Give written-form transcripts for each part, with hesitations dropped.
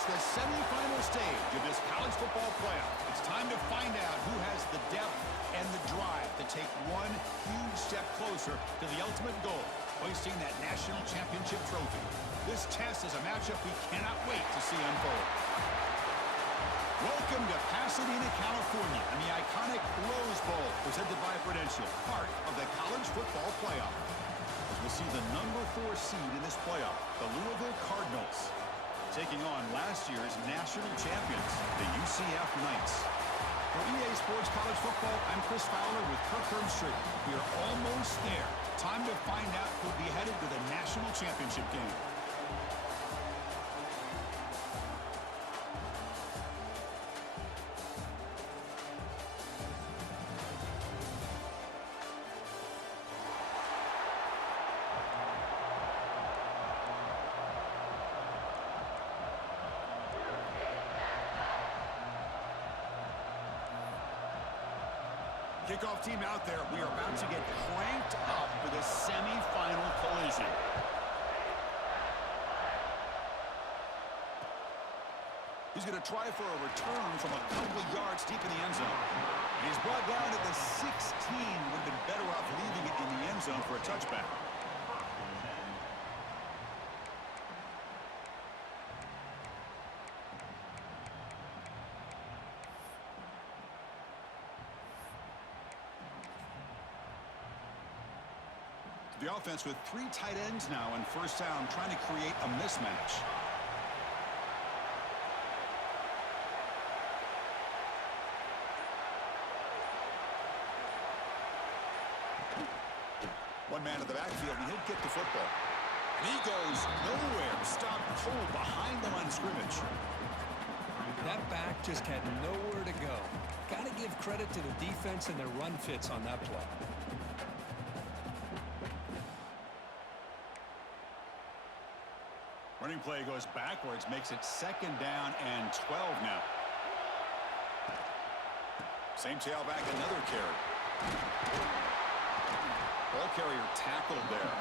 It's the semifinal stage of this college football playoff. It's time to find out who has the depth and the drive to take one huge step closer to the ultimate goal, hoisting that national championship trophy. This test is a matchup we cannot wait to see unfold. Welcome to Pasadena, California, and the iconic Rose Bowl, presented by Prudential, part of the college football playoff. As we'll see the number 4 seed in this playoff, the Louisville Cardinals, taking on last year's national champions, the UCF Knights. For EA Sports College Football, I'm Chris Fowler with Kirk Herbstreit. We are almost there. Time to find out who'll be headed to the national championship game. Kickoff team out there. We are about to get cranked up for the semifinal collision. He's going to try for a return from a couple of yards deep in the end zone. He's brought down at the 16. Would have been better off leaving it in the end zone for a touchback. The offense with 3 tight ends now on first down, trying to create a mismatch. One man in the backfield, and he'll get the football. And he goes nowhere. Stopped cold behind the line of scrimmage. That back just had nowhere to go. Got to give credit to the defense and their run fits on that play. Running play goes backwards, makes it 2nd down and 12 now. Same tailback, another carry. Ball carrier tackled there.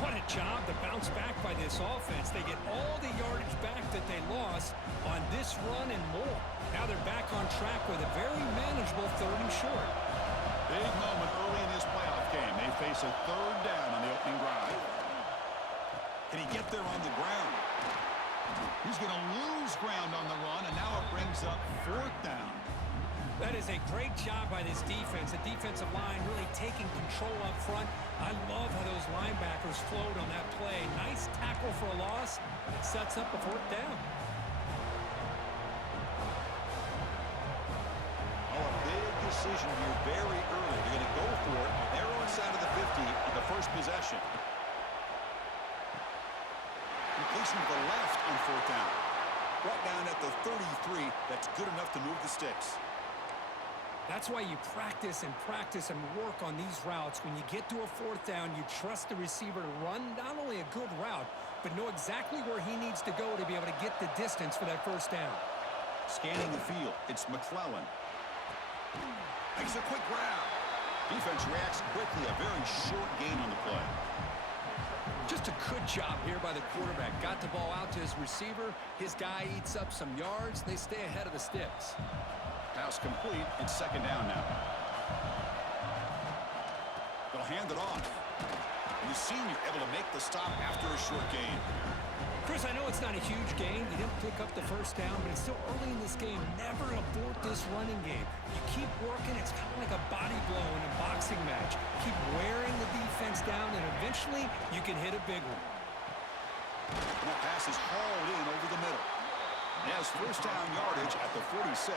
What a job to bounce back by this offense. They get all the yardage back that they lost on this run and more. Now they're back on track with a very manageable 3rd and short. Big moment early in this playoff game. They face a 3rd down on the opening drive. Can he get there on the ground? He's going to lose ground on the run, and now it brings up 4th down. That is a great job by this defense. The defensive line really taking control up front. I love how those linebackers flowed on that play. Nice tackle for a loss. It sets up a 4th down. Oh, a big decision here very early. They're going to go for it on their own side of the 50 on the first possession. Completion to the left on 4th down. Brought down at the 33. That's good enough to move the sticks. That's why you practice and work on these routes. When you get to a 4th down, you trust the receiver to run not only a good route, but know exactly where he needs to go to be able to get the distance for that 1st down. Scanning the field, it's McClellan. Makes a quick grab. Defense reacts quickly, a very short gain on the play. Just a good job here by the quarterback. Got the ball out to his receiver. His guy eats up some yards. They stay ahead of the sticks. Pass complete. It's 2nd down now. They'll hand it off. And the senior able to make the stop after a short gain. Chris, I know it's not a huge gain. You didn't pick up the 1st down, but it's still early in this game. Never abort this running game. You keep working. It's kind of like a body blow in a boxing match. Keep wearing the defense down, and eventually you can hit a big one. And that pass is hauled in over the middle. He has 1st down yardage at the 46.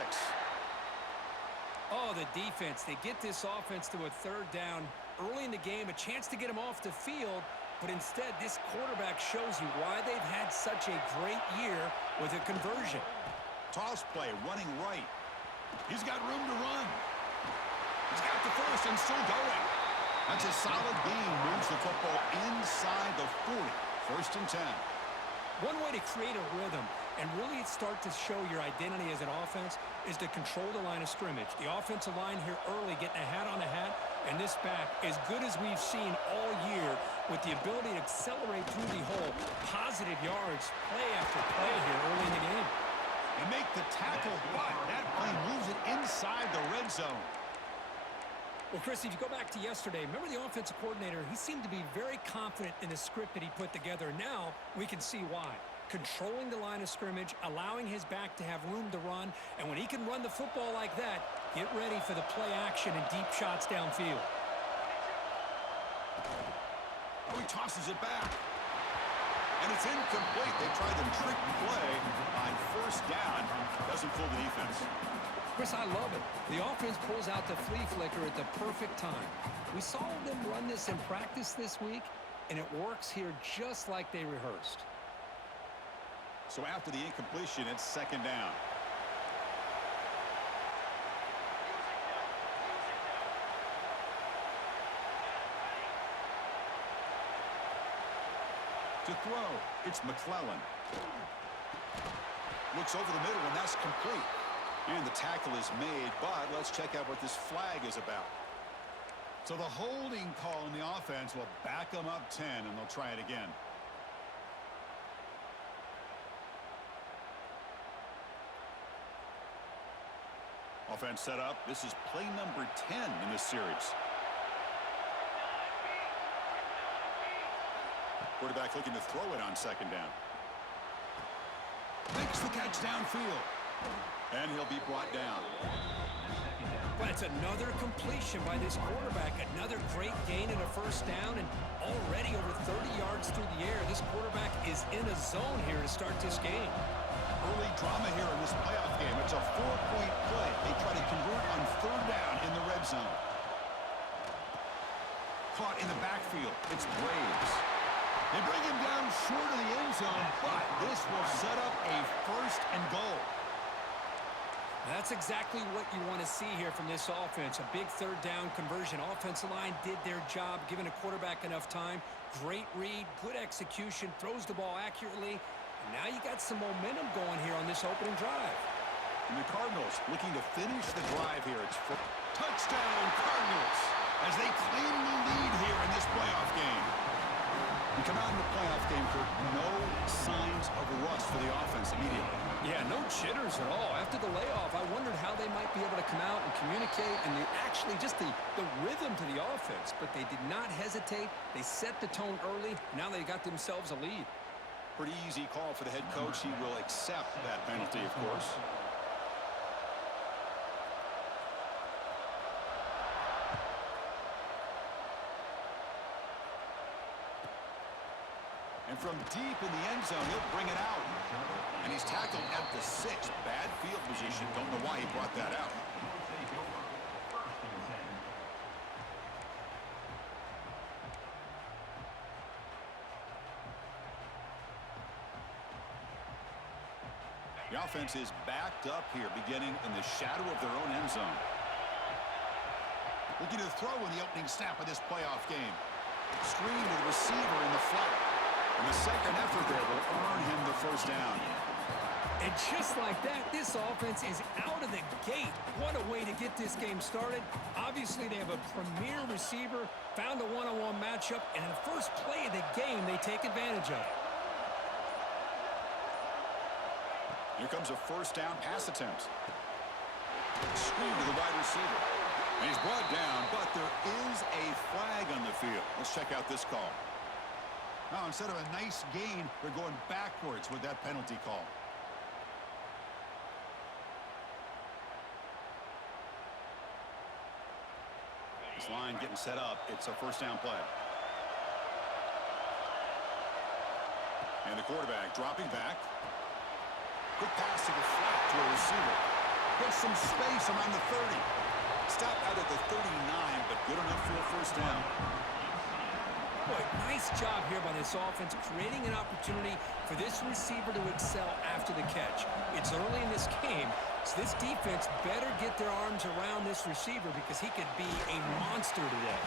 Oh, the defense. They get this offense to a 3rd down early in the game, a chance to get him off the field, but instead this quarterback shows you why they've had such a great year with a conversion. Toss play, running right. He's got room to run. He's got the 1st and still going. That's a solid gain. Moves the football inside the 40. 1st and 10. One way to create a rhythm and really start to show your identity as an offense is to control the line of scrimmage. The offensive line here early getting a hat on a hat, and this back, as good as we've seen all year, with the ability to accelerate through the hole, positive yards, play after play here early in the game. And make the tackle, but that play moves it inside the red zone. Well, Chris, if you go back to yesterday, remember the offensive coordinator, he seemed to be very confident in the script that he put together. Now we can see why. Controlling the line of scrimmage, allowing his back to have room to run, and when he can run the football like that, get ready for the play action and deep shots downfield. Oh, he tosses it back. And it's incomplete. They tried the trick play on first down. Doesn't fool the defense. Chris, I love it. The offense pulls out the flea flicker at the perfect time. We saw them run this in practice this week, and it works here just like they rehearsed. So after the incompletion, it's second down. To throw, it's McClellan. Looks over the middle, and that's complete. And the tackle is made, but let's check out what this flag is about. So the holding call in the offense will back them up 10, and they'll try it again. Offense set up. This is play number 10 in this series. Quarterback looking to throw it on second down. Makes the catch downfield. And he'll be brought down. But it's another completion by this quarterback. Another great gain in a first down, and already over 30 yards through the air. This quarterback is in a zone here to start this game. Early drama here in this playoff game. It's a 4-point play. They try to convert on third down in the red zone. Caught in the backfield. It's Braves. They bring him down short of the end zone, but this will set up a first and goal. That's exactly what you want to see here from this offense. A big third down conversion. Offensive line did their job, giving a quarterback enough time. Great read, good execution, throws the ball accurately. And now you got some momentum going here on this opening drive. And the Cardinals looking to finish the drive here. It's for touchdown Cardinals as they claim the lead here in this playoff game. We come out in the playoff game for no signs of rust for the offense immediately. Yeah, no jitters at all. After the layoff, I wondered how they might be able to come out and communicate and actually just the rhythm to the offense. But they did not hesitate. They set the tone early. Now they got themselves a lead. Pretty easy call for the head coach. He will accept that penalty, of course. And from deep in the end zone, he'll bring it out. And he's tackled at the 6. Bad field position. Don't know why he brought that out. The offense is backed up here, beginning in the shadow of their own end zone. Looking to throw in the opening snap of this playoff game. Screen with the receiver in the flat. And the second effort there will earn him the first down. And just like that, this offense is out of the gate. What a way to get this game started. Obviously, they have a premier receiver, found a one-on-one matchup, and in the first play of the game, they take advantage of it. Here comes a first down pass attempt. Screen to the wide receiver. And he's brought down, but there is a flag on the field. Let's check out this call. Now, instead of a nice gain, they're going backwards with that penalty call. This line getting set up. It's a first down play. And the quarterback dropping back. Quick pass to the flat to a receiver. Gets some space around the 30. Stop out at the 39, but good enough for a first down. Boy, nice job here by this offense, creating an opportunity for this receiver to excel after the catch. It's early in this game, so this defense better get their arms around this receiver because he could be a monster today.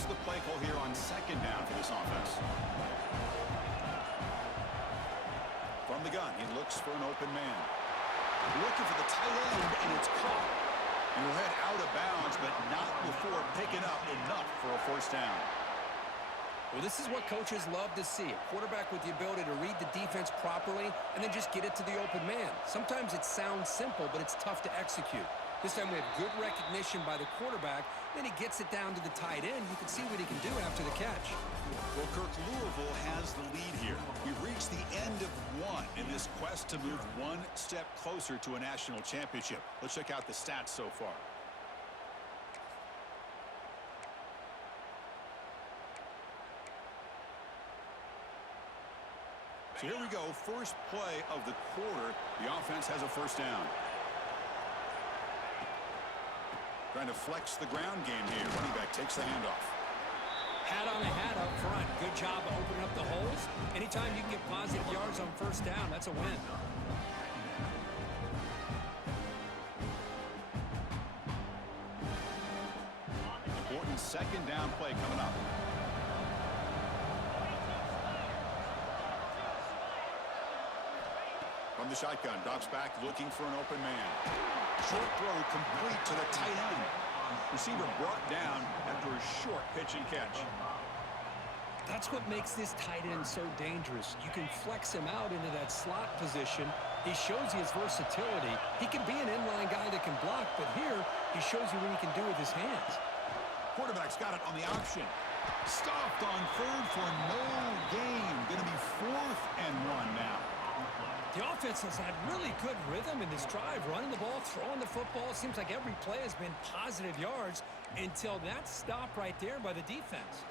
What's the play call here on second down for this offense? From the gun, he looks for an open man. Looking for the tight end, and it's caught. And he'll head out of bounds, but not before picking up enough for a first down. Well, this is what coaches love to see. A quarterback with the ability to read the defense properly and then just get it to the open man. Sometimes it sounds simple, but it's tough to execute. This time we have good recognition by the quarterback. Then he gets it down to the tight end. You can see what he can do after the catch. Well, Kirk, Louisville has the lead here. We've reached the end of one in this quest to move one step closer to a national championship. Let's check out the stats so far. So here we go. First play of the quarter. The offense has a first down. Trying to flex the ground game here. Running back takes the handoff. Hat on a hat up front. Good job of opening up the holes. Anytime you can get positive yards on first down, that's a win. Important second down play coming up. From the shotgun, drops back looking for an open man. Short throw complete to the tight end. Receiver brought down after a short pitch and catch. That's what makes this tight end so dangerous. You can flex him out into that slot position. He shows you his versatility. He can be an inline guy that can block, but here he shows you what he can do with his hands. Quarterback's got it on the option. Stopped on third for no gain. Going to be 4th and 1 now. The offense has had really good rhythm in this drive, running the ball, throwing the football. It seems like every play has been positive yards until that stop right there by the defense.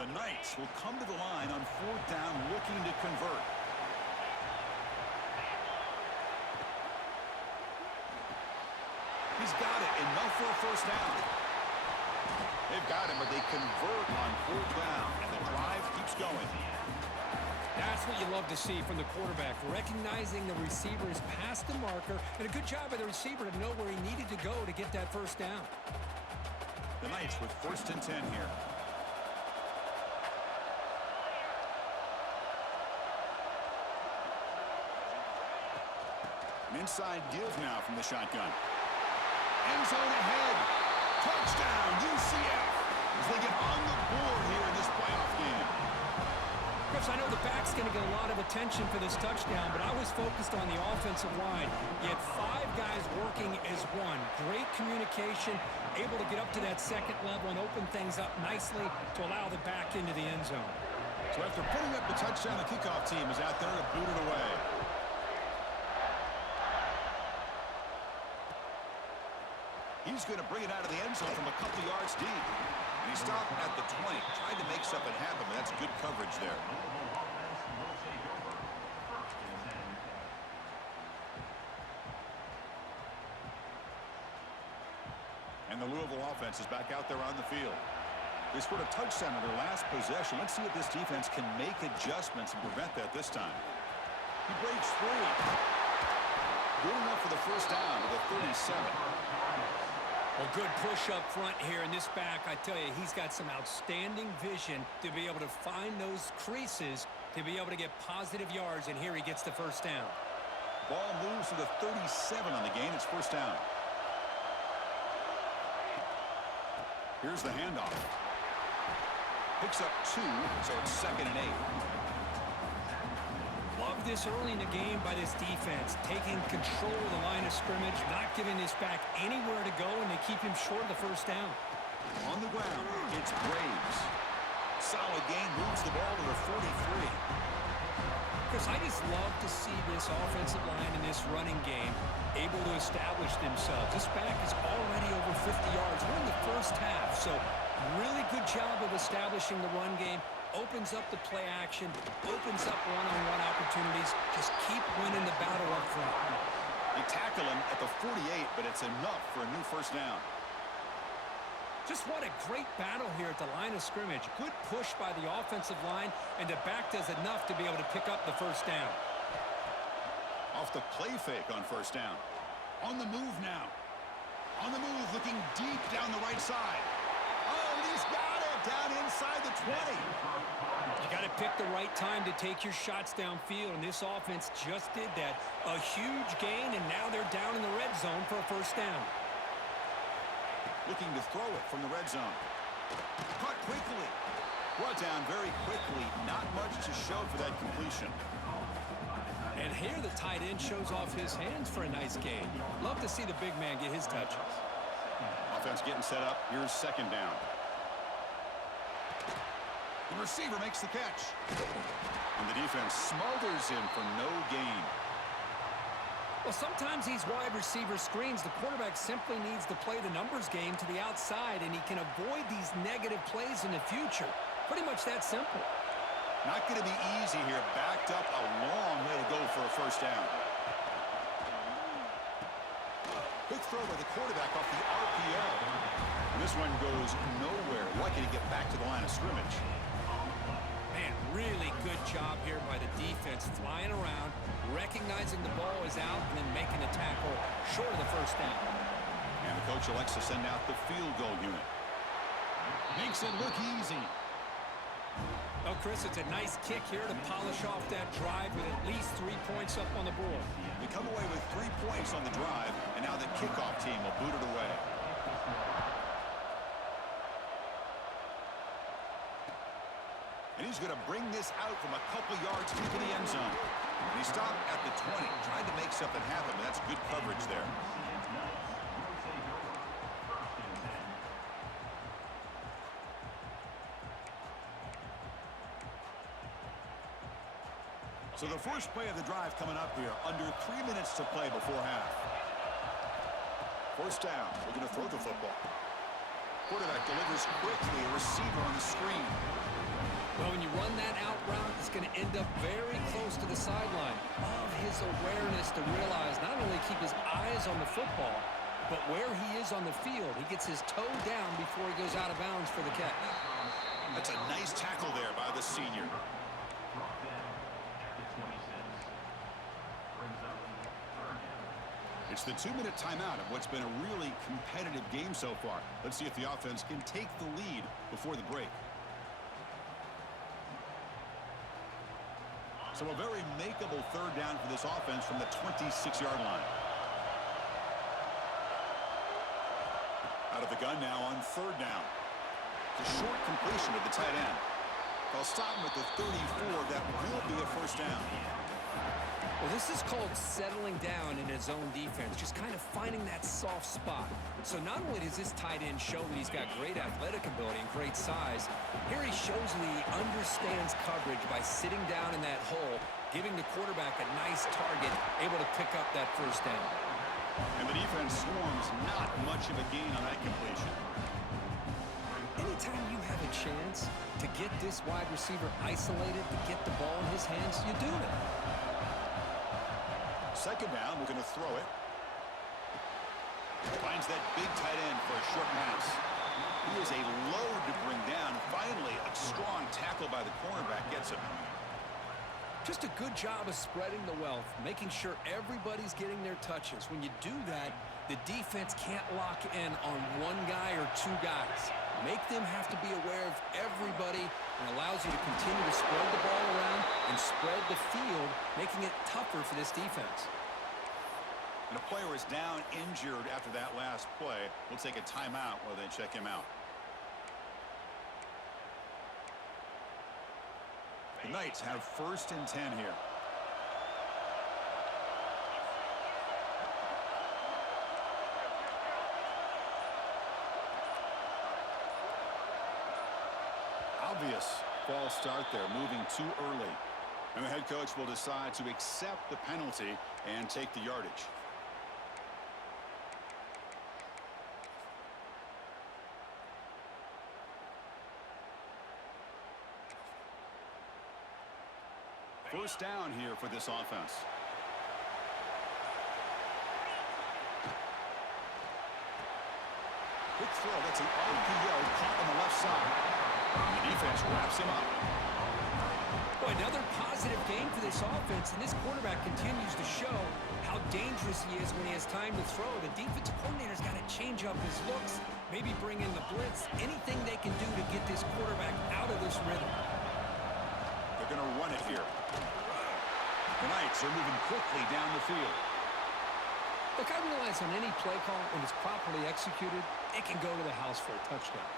The Knights will come to the line on 4th down looking to convert. He's got it. Enough for a first down. They've got him, but they convert on 4th down, and the drive keeps going. That's what you love to see from the quarterback, recognizing the receiver is past the marker, and a good job by the receiver to know where he needed to go to get that first down. The Knights with 1st and 10 here. An inside give now from the shotgun. End zone ahead. Touchdown, UCF, as they get on the board here in this playoff game. Chris, I know the back's going to get a lot of attention for this touchdown, but I was focused on the offensive line. You had 5 guys working as one. Great communication, able to get up to that second level and open things up nicely to allow the back into the end zone. So after putting up the touchdown, the kickoff team is out there to boot it away. He's going to bring it out of the end zone from a couple yards deep. And he stopped at the 20. Tried to make something happen, but that's good coverage there. And the Louisville offense is back out there on the field. They scored a touchdown in their last possession. Let's see if this defense can make adjustments and prevent that this time. He breaks free. Good enough for the first down to the 37. Well, good push up front here in this back. I tell you, he's got some outstanding vision to be able to find those creases, to be able to get positive yards, and here he gets the first down. Ball moves to the 37 on the gain. It's first down. Here's the handoff. Picks up 2, so it's 2nd and 8. Love this early in the game by this defense, taking control of the line of scrimmage, not giving this back anywhere to go, and they keep him short of the first down. On the ground, it's Braves. Solid gain, moves the ball to the 43. Chris, I just love to see this offensive line in this running game able to establish themselves. This back is already over 50 yards. We're in the first half, so really good job of establishing the run game. Opens up the play action, opens up one-on-one opportunities. Just keep winning the battle up front. They tackle him at the 48, but it's enough for a new first down. Just what a great battle here at the line of scrimmage. Good push by the offensive line, and the back does enough to be able to pick up the first down. Off the play fake on first down. On the move now. On the move, looking deep down the right side. it down inside the 20. You got to pick the right time to take your shots downfield, and this offense just did that. A huge gain, and now they're down in the red zone for a first down. Looking to throw it from the red zone. Caught quickly. Brought down very quickly. Not much to show for that completion. And here the tight end shows off his hands for a nice gain. Love to see the big man get his touches. Offense getting set up. Here's second down. The receiver makes the catch. And the defense smothers him for no gain. Well, sometimes these wide receiver screens, the quarterback simply needs to play the numbers game to the outside, and he can avoid these negative plays in the future. Pretty much that simple. Not going to be easy here. Backed up a long way to go for a first down. Quick throw by the quarterback off the RPO. And this one goes nowhere. Lucky to get back to the line of scrimmage. Man, really good job here by the defense, flying around, recognizing the ball is out, and then making a tackle short of the first down. And the coach elects to send out the field goal unit. Makes it look easy. Oh, Chris, it's a nice kick here to polish off that drive with at least 3 points up on the board. They come away with 3 points on the drive, and now the kickoff team will boot it away. And he's going to bring this out from a couple yards into the end zone. And he stopped at the 20, trying to make something happen, but that's good coverage there. So the first play of the drive coming up here, under 3 minutes to play before half. First down, we're going to throw the football. Quarterback delivers quickly, a receiver on the screen. Well, when you run that out route, it's going to end up very close to the sideline. Love his awareness to realize not only keep his eyes on the football, but where he is on the field. He gets his toe down before he goes out of bounds for the catch. That's a nice tackle there by the senior. It's the 2-minute timeout of what's been a really competitive game so far. Let's see if the offense can take the lead before the break. So a very makeable third down for this offense from the 26-yard line. Out of the gun now on third down. It's a short completion to the tight end. They'll stop him at the 34. That will be a first down. Well, this is called settling down in his own defense, just kind of finding that soft spot. So not only does this tight end show that he's got great athletic ability and great size, here he shows that he understands coverage by sitting down in that hole, giving the quarterback a nice target, able to pick up that first down. And the defense swarms, not much of a gain on that completion. Anytime you have a chance to get this wide receiver isolated, to get the ball in his hands, you do it. Second down, we're going to throw it. Finds that big tight end for a short pass. He is a load to bring down. Finally, a strong tackle by the cornerback gets him. Just a good job of spreading the wealth, making sure everybody's getting their touches. When you do that, the defense can't lock in on one guy or two guys. Make them have to be aware of everybody, and allows you to continue to spread the ball around and spread the field, making it tougher for this defense. And a player is down injured after that last play. We'll take a timeout while they check him out. The Knights have 1st and 10 here. Obvious false start there, moving too early. And the head coach will decide to accept the penalty and take the yardage. First down here for this offense. Quick throw, that's an RPO caught on the left side. And the defense wraps him up. Boy, another positive game for this offense, and this quarterback continues to show how dangerous he is when he has time to throw. The defensive coordinator's got to change up his looks, maybe bring in the blitz, anything they can do to get this quarterback out of this rhythm. They're going to run it here. The Knights are moving quickly down the field. Look, I realize on any play call, when it's properly executed, it can go to the house for a touchdown.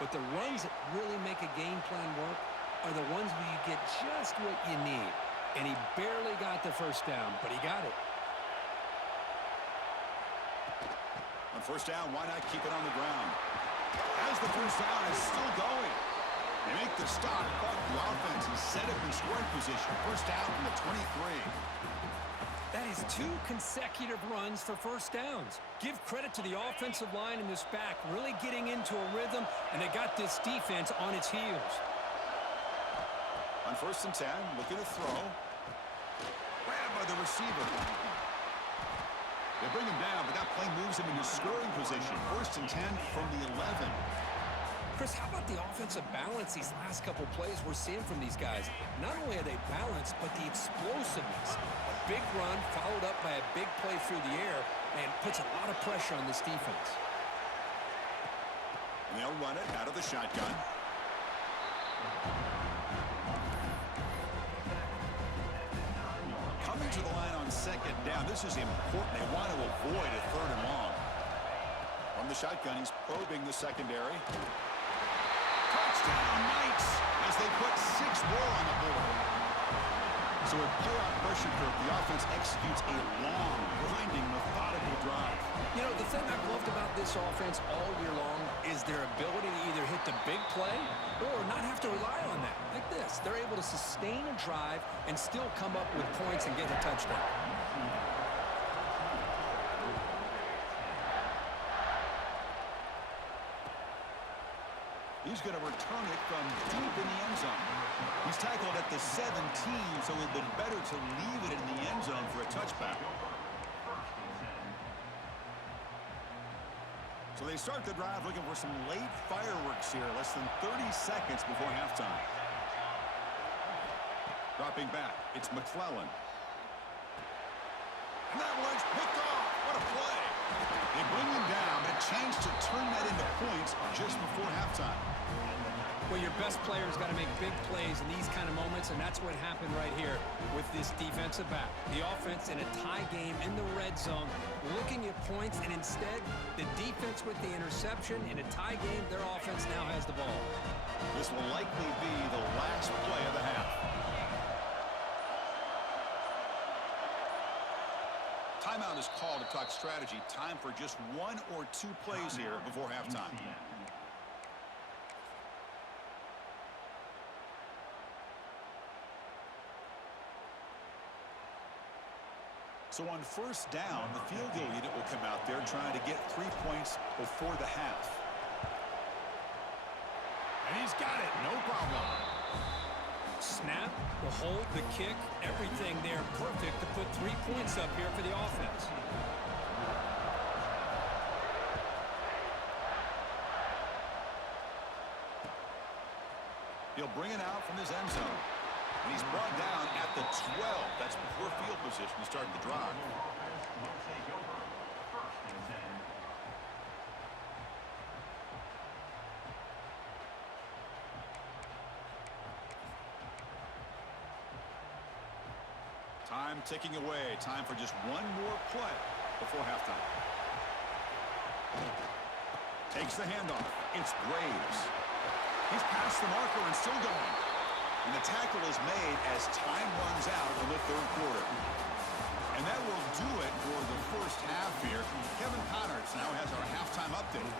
But the runs that really make a game plan work are the ones where you get just what you need. And he barely got the first down, but he got it. On first down, why not keep it on the ground? As the first down is still going. They make the stop, but the offense is set up in scoring position. First down from the 23. That is 2 consecutive runs for first downs. Give credit to the offensive line in this back, really getting into a rhythm, and they got this defense on its heels. On first and 10, looking to throw. Grabbed by the receiver. They bring him down, but that play moves him into scoring position. First and 10 from the 11. Chris, how about the offensive balance these last couple plays we're seeing from these guys? Not only are they balanced, but the explosiveness. A big run followed up by a big play through the air, and puts a lot of pressure on this defense. And they'll run it out of the shotgun. Coming to the line on second down. This is important. They want to avoid a third and long. From the shotgun, he's probing the secondary. Touchdown, Knights, as they put 6 more on the board. So with playoff pressure curve, the offense executes a long, grinding, methodical drive. You know, the thing I've loved about this offense all year long is their ability to either hit the big play or not have to rely on that. Like this, they're able to sustain a drive and still come up with points and get a touchdown. He's going to return it from deep in the end zone. He's tackled at the 17, so it would have been better to leave it in the end zone for a touchback. So they start the drive looking for some late fireworks here, less than 30 seconds before halftime. Dropping back, it's McClellan. And that one's picked off. What a play. They bring him down, but a chance to turn that into points just before halftime. Well, your best player's got to make big plays in these kind of moments, and that's what happened right here with this defensive back. The offense in a tie game in the red zone, looking at points, and instead, the defense with the interception. In a tie game, their offense now has the ball. This will likely be the last play of the half. Timeout is called to talk strategy. Time for just 1 or 2 plays here before halftime. So on first down, the field goal unit will come out there trying to get 3 points before the half. And he's got it, no problem. Snap, the hold, the kick, everything there perfect to put 3 points up here for the offense. He'll bring it out from his end zone. And he's brought down at the 12. That's poor field position to start the drive. Time ticking away. Time for just 1 more play before halftime. Takes the handoff. It's Graves. He's past the marker and still going. And the tackle is made as time runs out in the third quarter. And that will do it for the first half here. Kevin Connors now has our halftime update.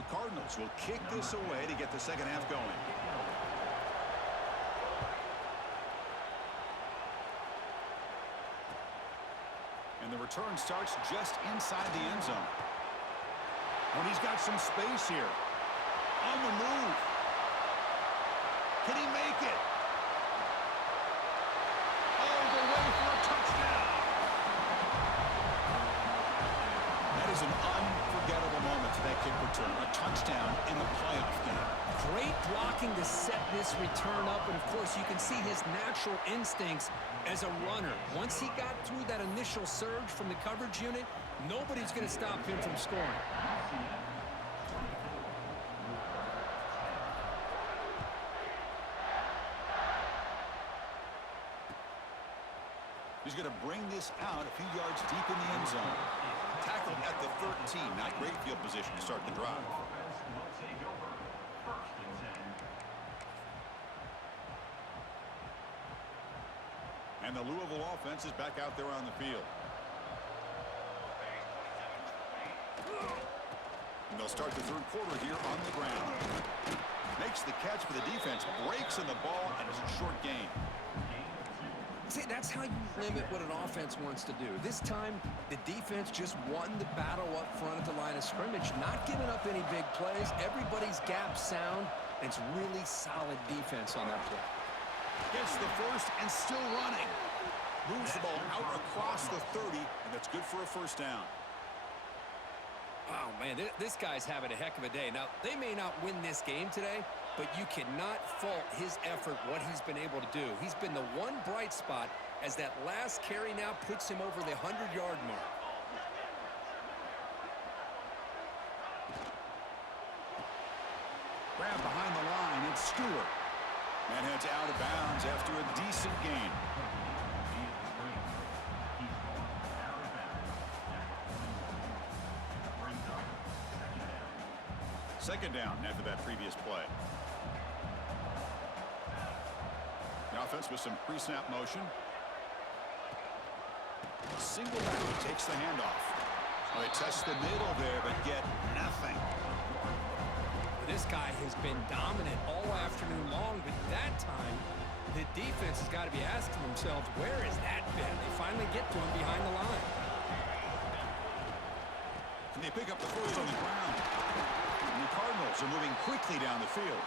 The Cardinals will kick this away to get the second half going. And the return starts just inside the end zone. When he's got some space here. On the move. Can he make it? All the way for a touchdown. That is an unforgettable moment for that kick return. A touchdown. touchdown in a playoff game. Great blocking to set this return up, and of course you can see his natural instincts as a runner. Once he got through that initial surge from the coverage unit, nobody's going to stop him from scoring. He's going to bring this out a few yards deep in the end zone. Tackled at the 13. Not great field position to start the drive. And the Louisville offense is back out there on the field. And they'll start the third quarter here on the ground. Makes the catch for the defense, breaks in the ball, and it's a short gain. See, that's how you limit what an offense wants to do. This time, the defense just won the battle up front at the line of scrimmage, not giving up any big plays. Everybody's gap sound. It's really solid defense on that play. Gets the first and still running. Moves the ball out across the 30, and that's good for a first down. Oh, man, this guy's having a heck of a day. Now, they may not win this game today, but you cannot fault his effort, what he's been able to do. He's been the one bright spot as that last carry now puts him over the 100-yard mark. Grab behind the line, it's Stewart. And heads out of bounds after a decent gain. Second down after that previous play. The offense with some pre-snap motion. Single back takes the handoff. Well, they test the middle there, but get nothing. This guy has been dominant all afternoon long, but that time, the defense has got to be asking themselves, where has that been? They finally get to him behind the line. And they pick up the first on the ground. And the Cardinals are moving quickly down the field.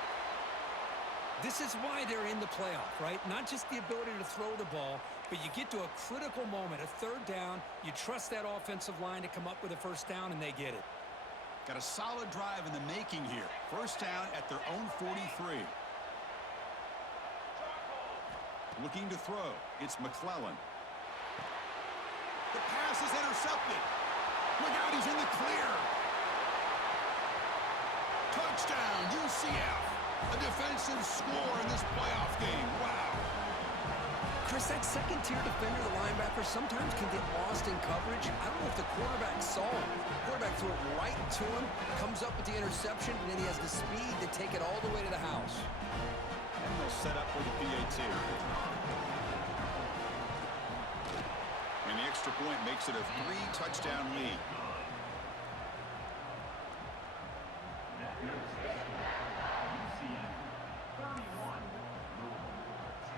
This is why they're in the playoff, right? Not just the ability to throw the ball, but you get to a critical moment, a third down, you trust that offensive line to come up with a first down, and they get it. Got a solid drive in the making here. First down at their own 43. Looking to throw. It's McClellan. The pass is intercepted. Look out, he's in the clear. Touchdown, UCF. A defensive score in this playoff game. Wow. Chris, that second-tier defender, the linebacker, sometimes can get lost in coverage. I don't know if the quarterback saw him. The quarterback threw it right to him, comes up with the interception, and then he has the speed to take it all the way to the house. And they'll set up for the PAT. And the extra point makes it a 3-touchdown lead.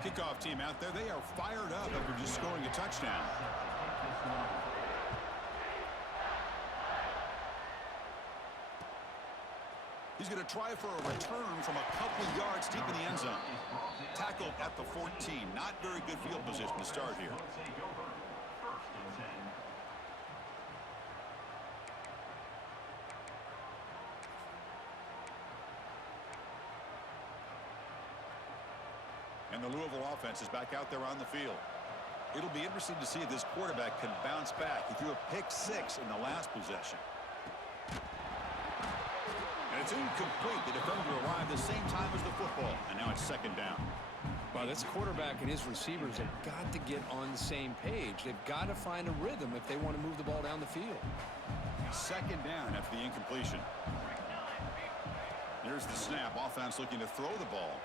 Kickoff team out there, they are fired up after just scoring a touchdown. He's going to try for a return from a couple yards deep in the end zone. Tackled at the 14. Not very good field position to start here. And the Louisville offense is back out there on the field. It'll be interesting to see if this quarterback can bounce back. He threw a pick-6 in the last possession. And it's incomplete. The defender arrived the same time as the football, and now it's second down. Well, this quarterback and his receivers have got to get on the same page. They've got to find a rhythm if they want to move the ball down the field. Second down after the incompletion. Here's the snap. Offense looking to throw the ball.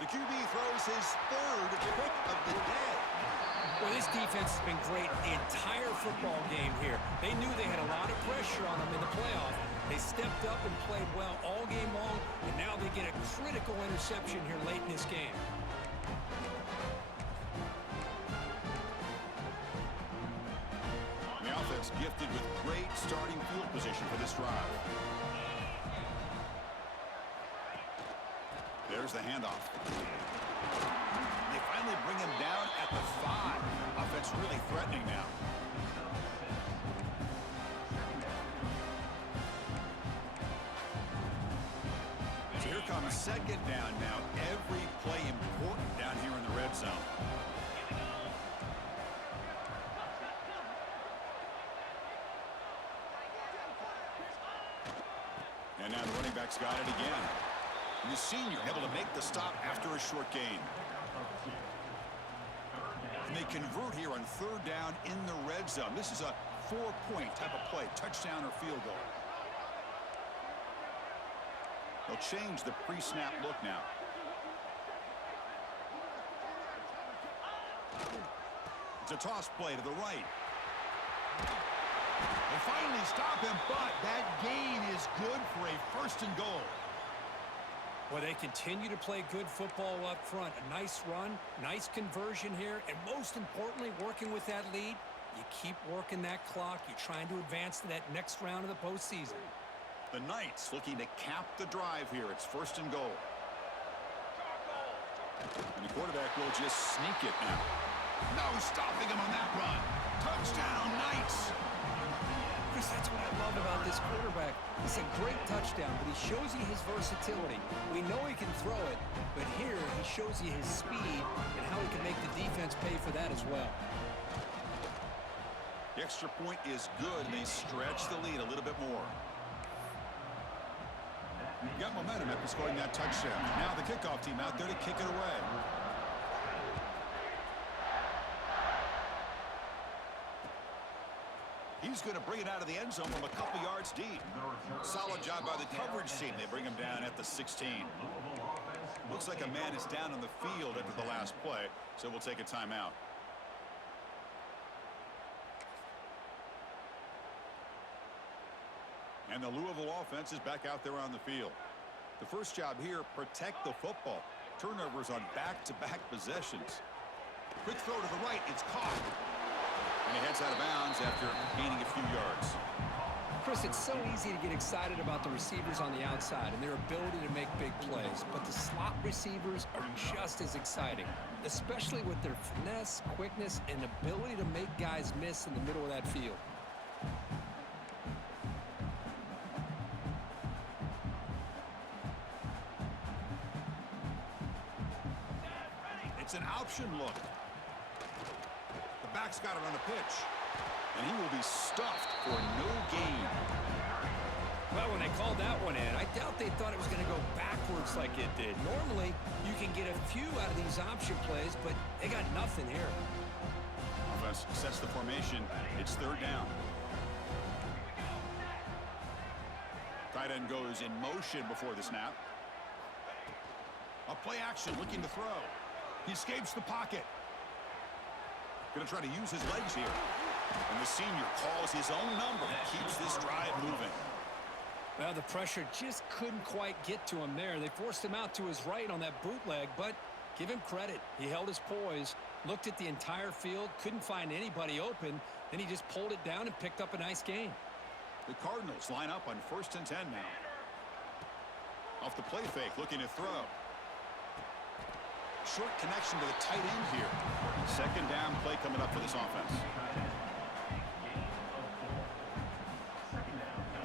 The QB throws his third pick of the day. Well, this defense has been great the entire football game here. They knew they had a lot of pressure on them in the playoff. They stepped up and played well all game long, and now they get a critical interception here late in this game. And the offense gifted with great starting field position for this drive. There's the handoff. They finally bring him down at the 5. Offense really threatening now. second down now. Every play important down here in the red zone. And now the running back's got it again. And the senior able to make the stop after a short gain. And they convert here on third down in the red zone. This is a 4-point type of play, touchdown or field goal. They'll change the pre-snap look now. It's a toss play to the right. They finally stop him, but that gain is good for a first and goal. Well, they continue to play good football up front. A nice run, nice conversion here, and most importantly, working with that lead, you keep working that clock. You're trying to advance to that next round of the postseason. The Knights looking to cap the drive here. It's first and goal. And the quarterback will just sneak it now. No stopping him on that run. Touchdown, Knights. Chris, that's what I love about this quarterback. It's a great touchdown, but he shows you his versatility. We know he can throw it, but here he shows you his speed and how he can make the defense pay for that as well. The extra point is good, and they stretch the lead a little bit more. Got momentum after scoring that touchdown. Now the kickoff team out there to kick it away. He's going to bring it out of the end zone from a couple yards deep. Solid job by the coverage team. They bring him down at the 16. Looks like a man is down on the field after the last play, so we'll take a timeout. And the Louisville offense is back out there on the field. The first job here, protect the football. Turnovers on back-to-back possessions. Quick throw to the right. It's caught. And he heads out of bounds after gaining a few yards. Chris, it's so easy to get excited about the receivers on the outside and their ability to make big plays. But the slot receivers are just as exciting, especially with their finesse, quickness, and ability to make guys miss in the middle of that field. It's an option look. The back's got it on the pitch. And he will be stuffed for no gain. Well, when they called that one in, I doubt they thought it was going to go backwards like it did. Normally, you can get a few out of these option plays, but they got nothing here. Offense sets the formation. It's third down. Tight end goes in motion before the snap. A play action looking to throw. He escapes the pocket. Going to try to use his legs here. And the senior calls his own number and keeps this drive moving. Well, the pressure just couldn't quite get to him there. They forced him out to his right on that bootleg, but give him credit. He held his poise, looked at the entire field, couldn't find anybody open, then he just pulled it down and picked up a nice gain. The Cardinals line up on 1st and 10 now. Off the play fake, looking to throw. Short connection to the tight end here. Second down play coming up for this offense.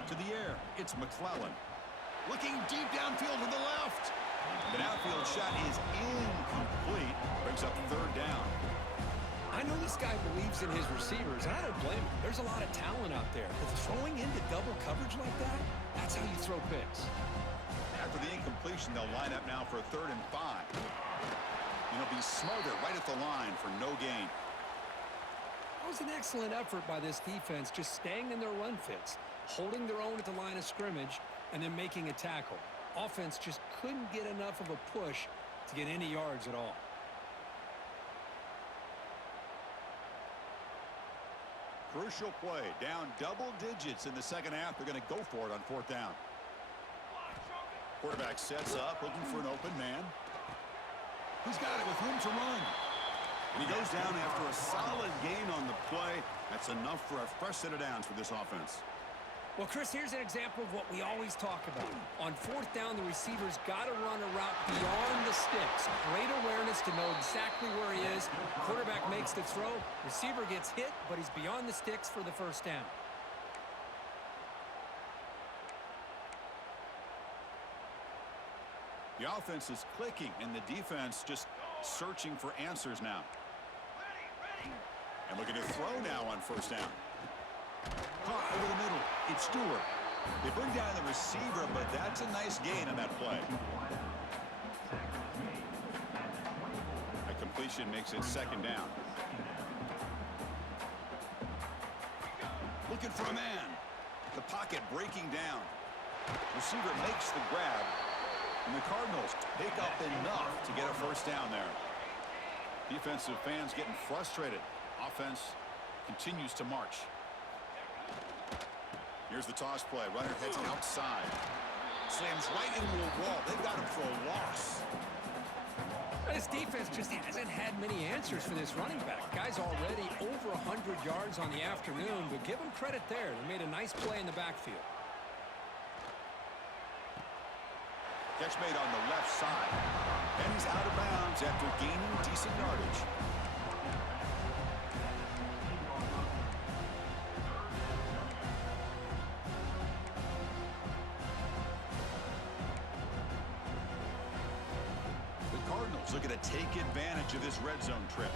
To the air, it's McClellan. Looking deep downfield to the left. The outfield shot is incomplete. Brings up third down. I know this guy believes in his receivers, and I don't blame him. There's a lot of talent out there. But throwing into double coverage like that, that's how you throw picks. After the incompletion, they'll line up now for 3rd and 5. And he'll be smothered right at the line for no gain. That was an excellent effort by this defense, just staying in their run fits, holding their own at the line of scrimmage, and then making a tackle. Offense just couldn't get enough of a push to get any yards at all. Crucial play, down double digits in the second half. They're going to go for it on 4th down. Quarterback sets up, looking for an open man. He's got it with room to run. And he goes down after a solid gain on the play. That's enough for a fresh set of downs for this offense. Well, Chris, here's an example of what we always talk about. On 4th down, the receiver's got to run a route beyond the sticks. Great awareness to know exactly where he is. Quarterback makes the throw. Receiver gets hit, but he's beyond the sticks for the first down. The offense is clicking, and the defense just searching for answers now. And looking to throw now on first down. Caught over the middle. It's Stewart. They bring down the receiver, but that's a nice gain on that play. A completion makes it second down. Looking for a man. The pocket breaking down. Receiver makes the grab. And the Cardinals pick up enough to get a first down there. Defensive fans getting frustrated. Offense continues to march. Here's the toss play. Runner heads outside. Slams right into a wall. They've got him for a loss. This defense just hasn't had many answers for this running back. Guy's already over 100 yards on the afternoon, but give him credit there. They made a nice play in the backfield. Catch made on the left side. And he's out of bounds after gaining decent yardage. The Cardinals looking to take advantage of this red zone trip.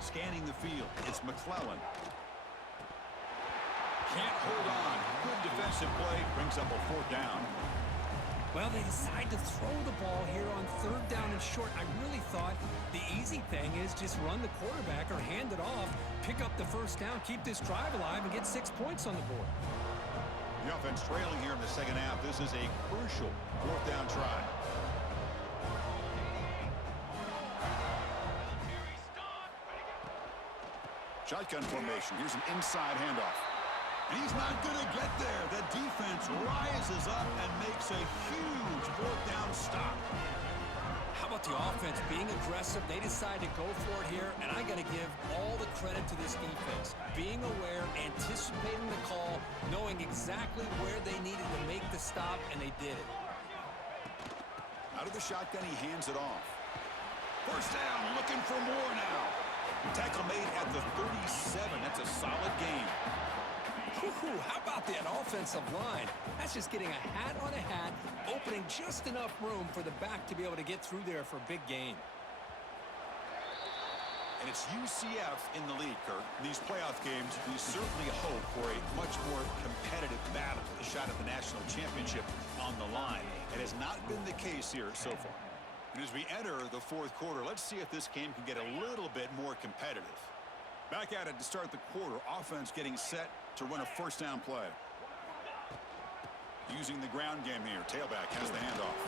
Scanning the field, it's McClellan. Can't hold on. Good defensive play. Brings up a fourth down. Well, they decide to throw the ball here on third down and short. I really thought the easy thing is just run the quarterback or hand it off, pick up the first down, keep this drive alive, and get 6 points on the board. The offense trailing here in the second half. This is a crucial fourth down try. Shotgun formation. Here's an inside handoff. And he's not going to get there. The defense rises up and makes a huge fourth down stop. How about the offense being aggressive? They decide to go for it here, and I got to give all the credit to this defense. Being aware, anticipating the call, knowing exactly where they needed to make the stop, and they did it. Out of the shotgun, he hands it off. First down, looking for more now. Tackle made at the 37. That's a solid game. How about that offensive line? That's just getting a hat on a hat, opening just enough room for the back to be able to get through there for a big gain. And it's UCF in the lead, Kurt. In these playoff games, we certainly hope for a much more competitive battle with a shot at the national championship on the line. It has not been the case here so far. And as we enter the fourth quarter, let's see if this game can get a little bit more competitive. Back at it to start the quarter. Offense getting set to run a first down play. Using the ground game here. Tailback has the handoff.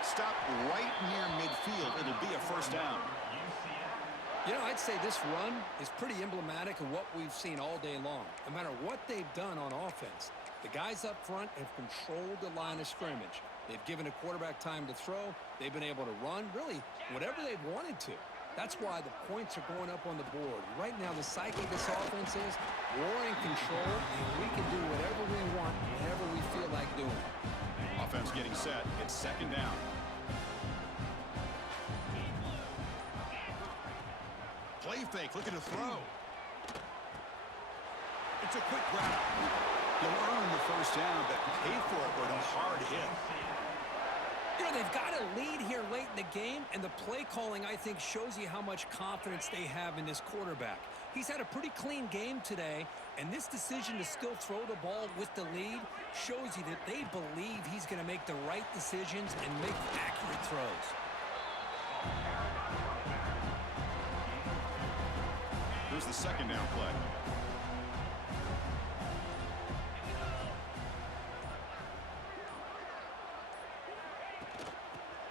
Stop right near midfield. It'll be a first down. You know, I'd say this run is pretty emblematic of what we've seen all day long. No matter what they've done on offense, the guys up front have controlled the line of scrimmage. They've given a quarterback time to throw. They've been able to run, really, whatever they've wanted to. That's why the points are going up on the board. Right now, the psyche of this offense is we're in control, and we can do whatever we want, whenever we feel like doing. Offense getting set. It's second down. Play fake, looking to throw. It's a quick grab. You'll earn the first down, but pay for it with a hard hit. You know, they've got a lead here late in the game, and the play calling, I think, shows you how much confidence they have in this quarterback. He's had a pretty clean game today, and this decision to still throw the ball with the lead shows you that they believe he's going to make the right decisions and make accurate throws. Here's the second down play.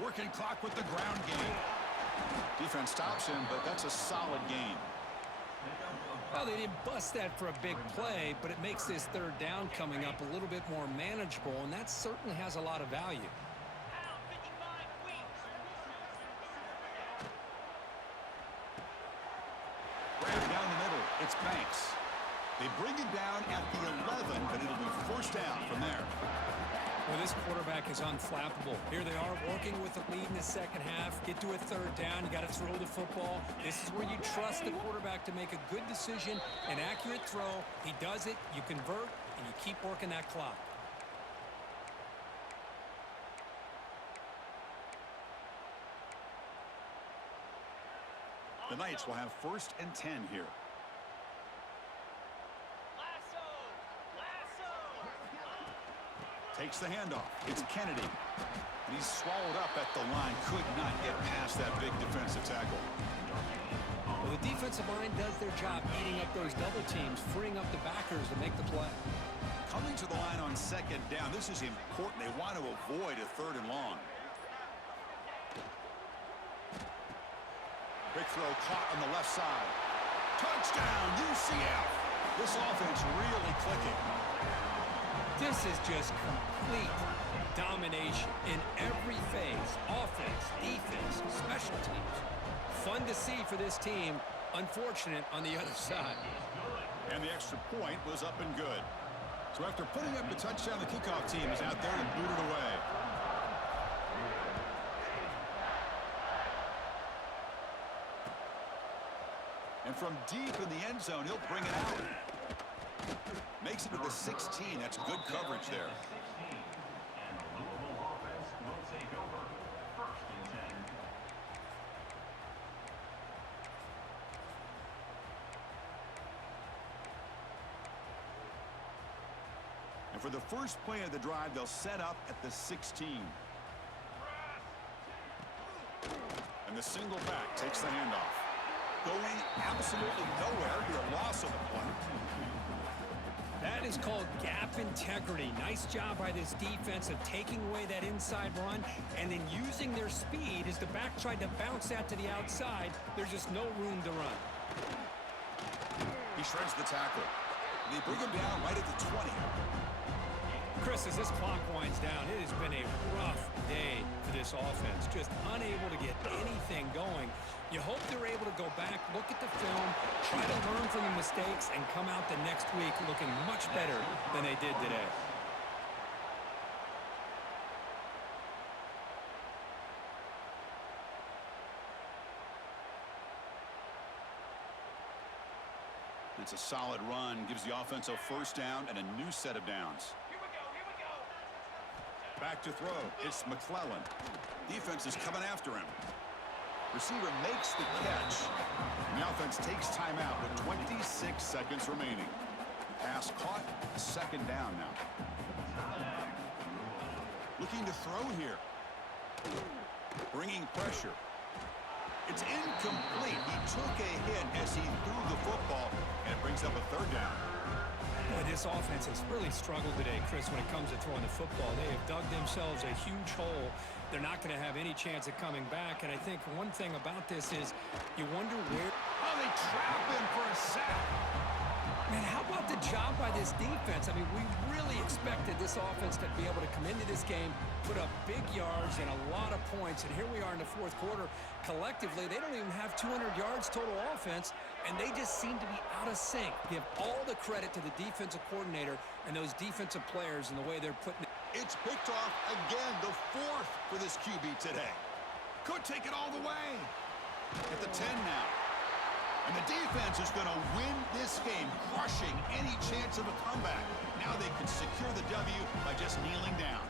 Working clock with the ground game. Defense stops him, but that's a solid gain. Well, they didn't bust that for a big play, but it makes this third down coming up a little bit more manageable, and that certainly has a lot of value. Right down the middle, it's Banks. They bring it down at the 11, but it'll be first down from there. Well, this quarterback is unflappable. Here they are working with the lead in the second half. Get to a third down. You got to throw the football. This is where you trust the quarterback to make a good decision, an accurate throw. He does it, you convert, and you keep working that clock. The Knights will have 1st and 10 here. Takes the handoff. It's Kennedy. And he's swallowed up at the line. Could not get past that big defensive tackle. Well, the defensive line does their job eating up those double teams, freeing up the backers to make the play. Coming to the line on 2nd down. This is important. They want to avoid a 3rd and long. Big throw caught on the left side. Touchdown, UCF. This offense really clicking. This is just complete domination in every phase. Offense, defense, special teams. Fun to see for this team. Unfortunate on the other side. And the extra point was up and good. So after putting up the touchdown, the kickoff team is out there to boot it away. And from deep in the end zone, he'll bring it out. Makes it to the 16. That's good coverage there. And for the first play of the drive, they'll set up at the 16. And the single back takes the handoff. Going absolutely nowhere. Be a loss on the play. That is called gap integrity. Nice job by this defense of taking away that inside run and then using their speed as the back tried to bounce that to the outside. There's just no room to run. He shreds the tackle. They bring him down right at the 20. Chris, as this clock winds down, it has been a rough day for this offense. Just unable to get anything going. You hope they're able to go back, look at the film, try to learn from the mistakes, and come out the next week looking much better than they did today. It's a solid run, gives the offense a 1st down and a new set of downs. Back to throw. It's McClellan. Defense is coming after him. Receiver makes the catch. And the offense takes timeout with 26 seconds remaining. Pass caught. 2nd down now. Looking to throw here. Bringing pressure. It's incomplete. He took a hit as he threw the football, and it brings up a 3rd down. Boy, this offense has really struggled today, Chris, when it comes to throwing the football. They have dug themselves a huge hole. They're not going to have any chance of coming back. And I think one thing about this is you wonder where... Oh, they trap him for a sack. Man, how about the job by this defense? I mean, we really expected this offense to be able to come into this game, put up big yards and a lot of points. And here we are in the 4th quarter. Collectively, they don't even have 200 yards total offense, and they just seem to be out of sync. Give all the credit to the defensive coordinator and those defensive players and the way they're putting it. It's picked off again, the 4th for this QB today. Could take it all the way. At the 10 now. And the defense is going to win this game, crushing any chance of a comeback. Now they can secure the W by just kneeling down.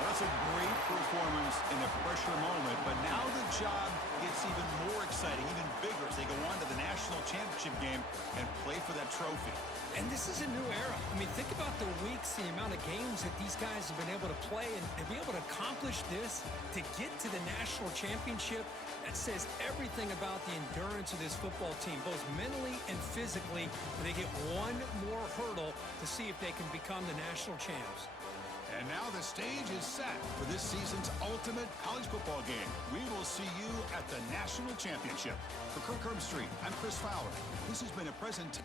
That's a great performance in the pressure moment, but now the job gets even more exciting, even bigger as they go on to the national championship game and play for that trophy. And this is a new era. I mean, think about the weeks, the amount of games that these guys have been able to play, and to be able to accomplish this, to get to the national championship, that says everything about the endurance of this football team, both mentally and physically. They get one more hurdle to see if they can become the national champs. And now the stage is set for this season's ultimate college football game. We will see you at the national championship. For Kirk Herbstreit, I'm Chris Fowler. This has been a presentation.